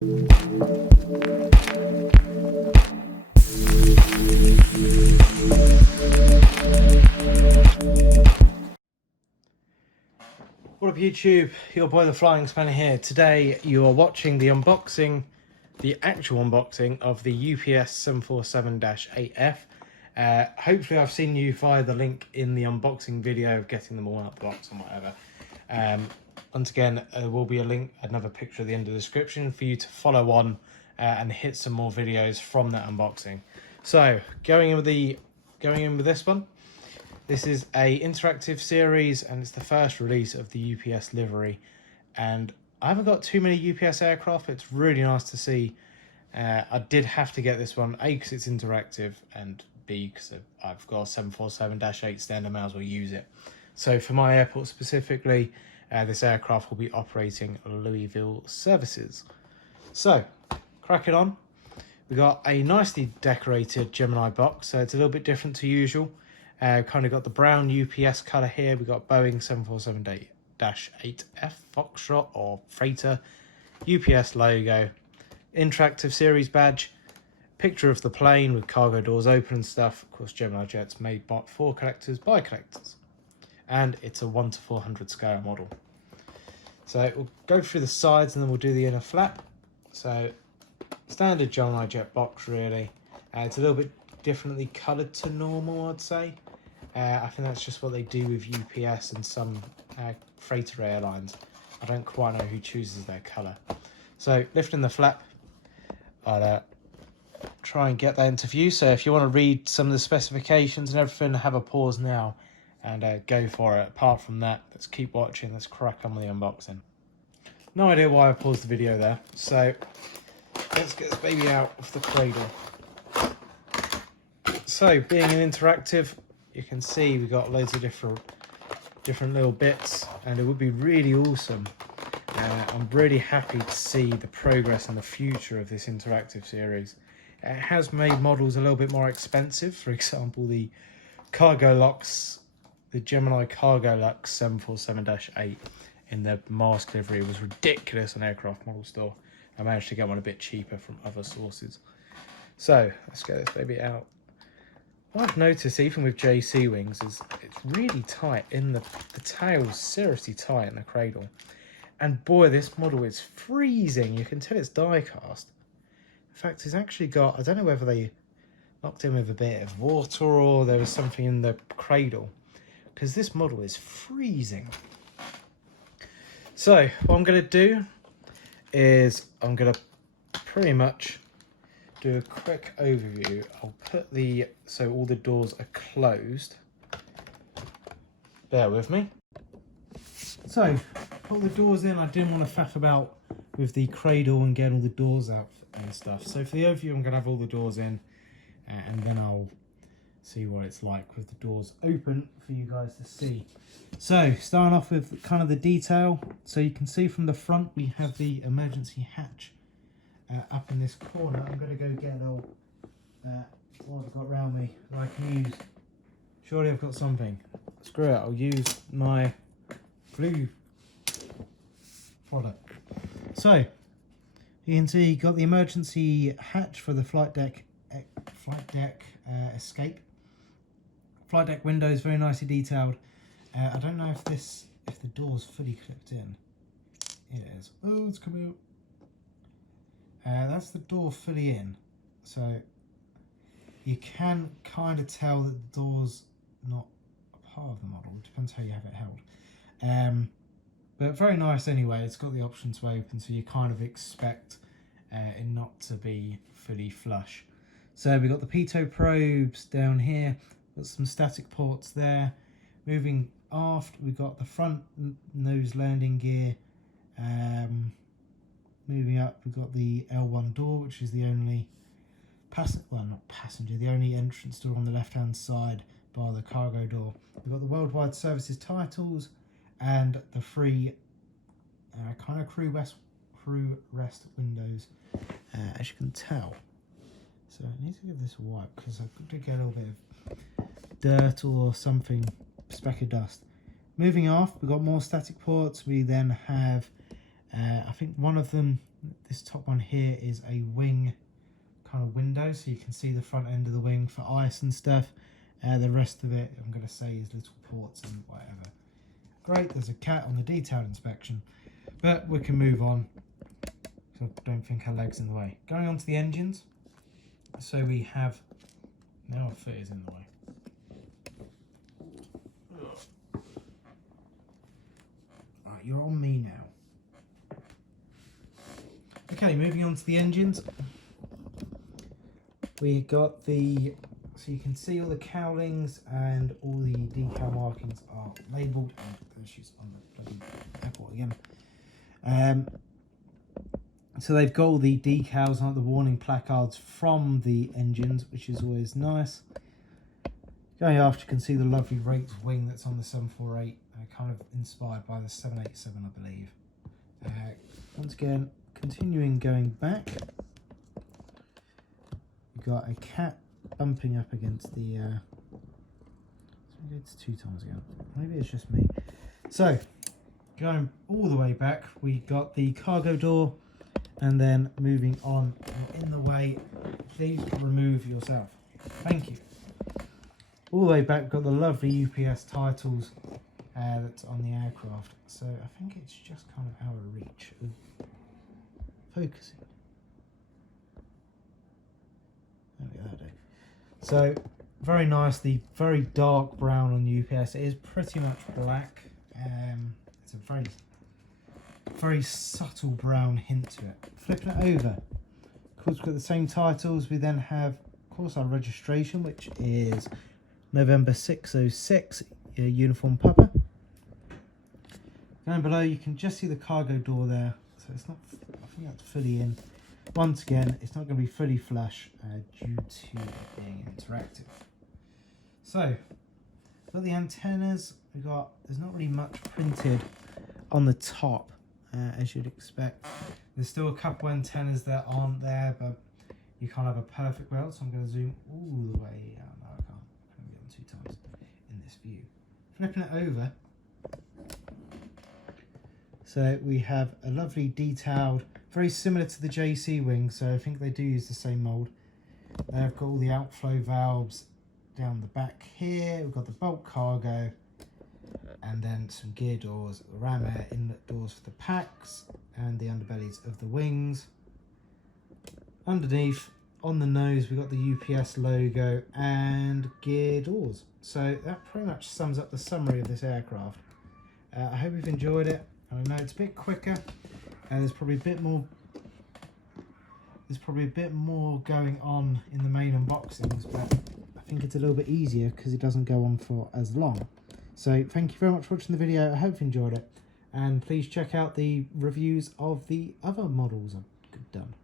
What up YouTube, your boy the Flying Spanner here. Today you are watching the actual unboxing of the UPS 747-8F. Hopefully I've seen you via the link in the unboxing video of getting them all out the box and whatever. Once again, there will be another picture at the end of the description for you to follow on and hit some more videos from that unboxing. So going in with this one. This is a interactive series and it's the first release of the UPS livery, and I haven't got too many UPS aircraft, but it's really nice to see. I did have to get this one, A, because it's interactive, and B, because I've got a 747-8 stand, I may as well use it. So for my airport specifically, this aircraft will be operating Louisville services. So, cracking on. We got a nicely decorated Gemini box, so it's a little bit different to usual. Kind of got the brown UPS colour here. We got Boeing 747-8F Foxtrot or Freighter, UPS logo, interactive series badge, picture of the plane with cargo doors open and stuff. Of course, Gemini Jets made for collectors by collectors, and it's a 1:400 scale model. So we'll go through the sides and then we'll do the inner flap. So standard Gemini Jet box really. It's a little bit differently coloured to normal, I'd say. I think that's just what they do with UPS and some freighter airlines. I don't quite know who chooses their colour. So lifting the flap, I'll try and get that into view. So if you want to read some of the specifications and everything, have a pause now and go for it. Apart from that, let's keep watching. Let's crack on with the unboxing. No idea why I paused the video there. So let's get this baby out of the cradle. So being an interactive, you can see we've got loads of different little bits, and it would be really awesome. I'm really happy to see the progress and the future of this interactive series. It has made models a little bit more expensive. For example, the Cargo Lux, the Gemini Cargo Lux 747-8 in the mask livery was ridiculous on Aircraft Model Store. I managed to get one a bit cheaper from other sources. So let's get this baby out. What I've noticed, even with JC wings, is it's really tight in the tail's seriously tight in the cradle. And boy, this model is freezing. You can tell it's die cast. In fact, it's actually got, I don't know whether they knocked in with a bit of water or there was something in the cradle, because this model is freezing. So what I'm going to do is I'm going to pretty much do a quick overview. I'll put so all the doors are closed. Bear with me. So, put the doors in. I didn't want to faff about with the cradle and getting all the doors out and stuff. So for the overview, I'm going to have all the doors in, and then I'll see what it's like with the doors open for you guys to see. So, starting off with kind of the detail. So you can see from the front, we have the emergency hatch up in this corner. I'm going to go get all what I've got around me that I can use. Surely I've got something. Screw it, I'll use my glue product. So you can see you got the emergency hatch for the flight deck escape. Flight deck windows very nicely detailed. I don't know if the door's fully clipped in. It is. Oh, it's coming out. That's the door fully in, so you can kind of tell that the door's not a part of the model. It depends how you have it held. But very nice anyway. It's got the option to open, so you kind of expect it not to be fully flush. So we've got the pitot probes down here, got some static ports there. Moving aft, we've got the front nose landing gear. Moving up, we've got the L1 door, which is the only the only entrance door on the left-hand side, bar the cargo door. We've got the Worldwide Services titles and the free kind of crew rest windows, as you can tell. So I need to give this a wipe because I could get a little bit of dirt or something, speck of dust. Moving off, we've got more static ports. We then have I think one of them, this top one here is a wing kind of window, so you can see the front end of the wing for ice and stuff. The rest of it, I'm going to say, is little ports and whatever. Great, there's a cat on the detailed inspection, but we can move on, so I don't think her leg's in the way. Going on to the engines, so we have, now our foot is in the way. Right, you're on me now. Okay, moving on to the engines. We got the, so you can see all the cowlings and all the decal markings are labelled. And there she's on the bloody airport again. So they've got all the decals, like the warning placards from the engines, which is always nice. Going after, you can see the lovely rates wing that's on the 748, kind of inspired by the 787, I believe. Once again, continuing going back, we've got a cat bumping up against the, it's 2 times again, maybe it's just me. So, going all the way back, we got the cargo door, and then moving on, in the way, please remove yourself. Thank you. All the way back, we've got the lovely UPS titles that's on the aircraft. So I think it's just kind of out of reach of focusing. There we go, that'll do. So very nice, the very dark brown on UPS. It is pretty much black. It's a very subtle brown hint to it. Flipping it over, of course we've got the same titles. We then have, of course, our registration, which is November 606, Uniform Papa. Down below you can just see the cargo door there, so it's not, I think that's fully in. Once again, it's not going to be fully flush due to it being interactive. So, got the antennas. There's not really much printed on the top, as you'd expect. There's still a couple antennas that aren't there, but you can't have a perfect weld, so I'm going to zoom all the way out. No, I can't. I'm going to get them 2 times in this view. Flipping it over, so we have a lovely detailed, very similar to the JC wing, so I think they do use the same mould. They've got all the outflow valves down the back here. We've got the bulk cargo, and then some gear doors, ram air inlet doors for the packs, and the underbellies of the wings. Underneath, on the nose, we've got the UPS logo and gear doors. So that pretty much sums up the summary of this aircraft. I hope you've enjoyed it. I know it's a bit quicker, and there's probably a bit more going on in the main unboxings, but I think it's a little bit easier because it doesn't go on for as long. So thank you very much for watching the video. I hope you enjoyed it, and please check out the reviews of the other models I've done.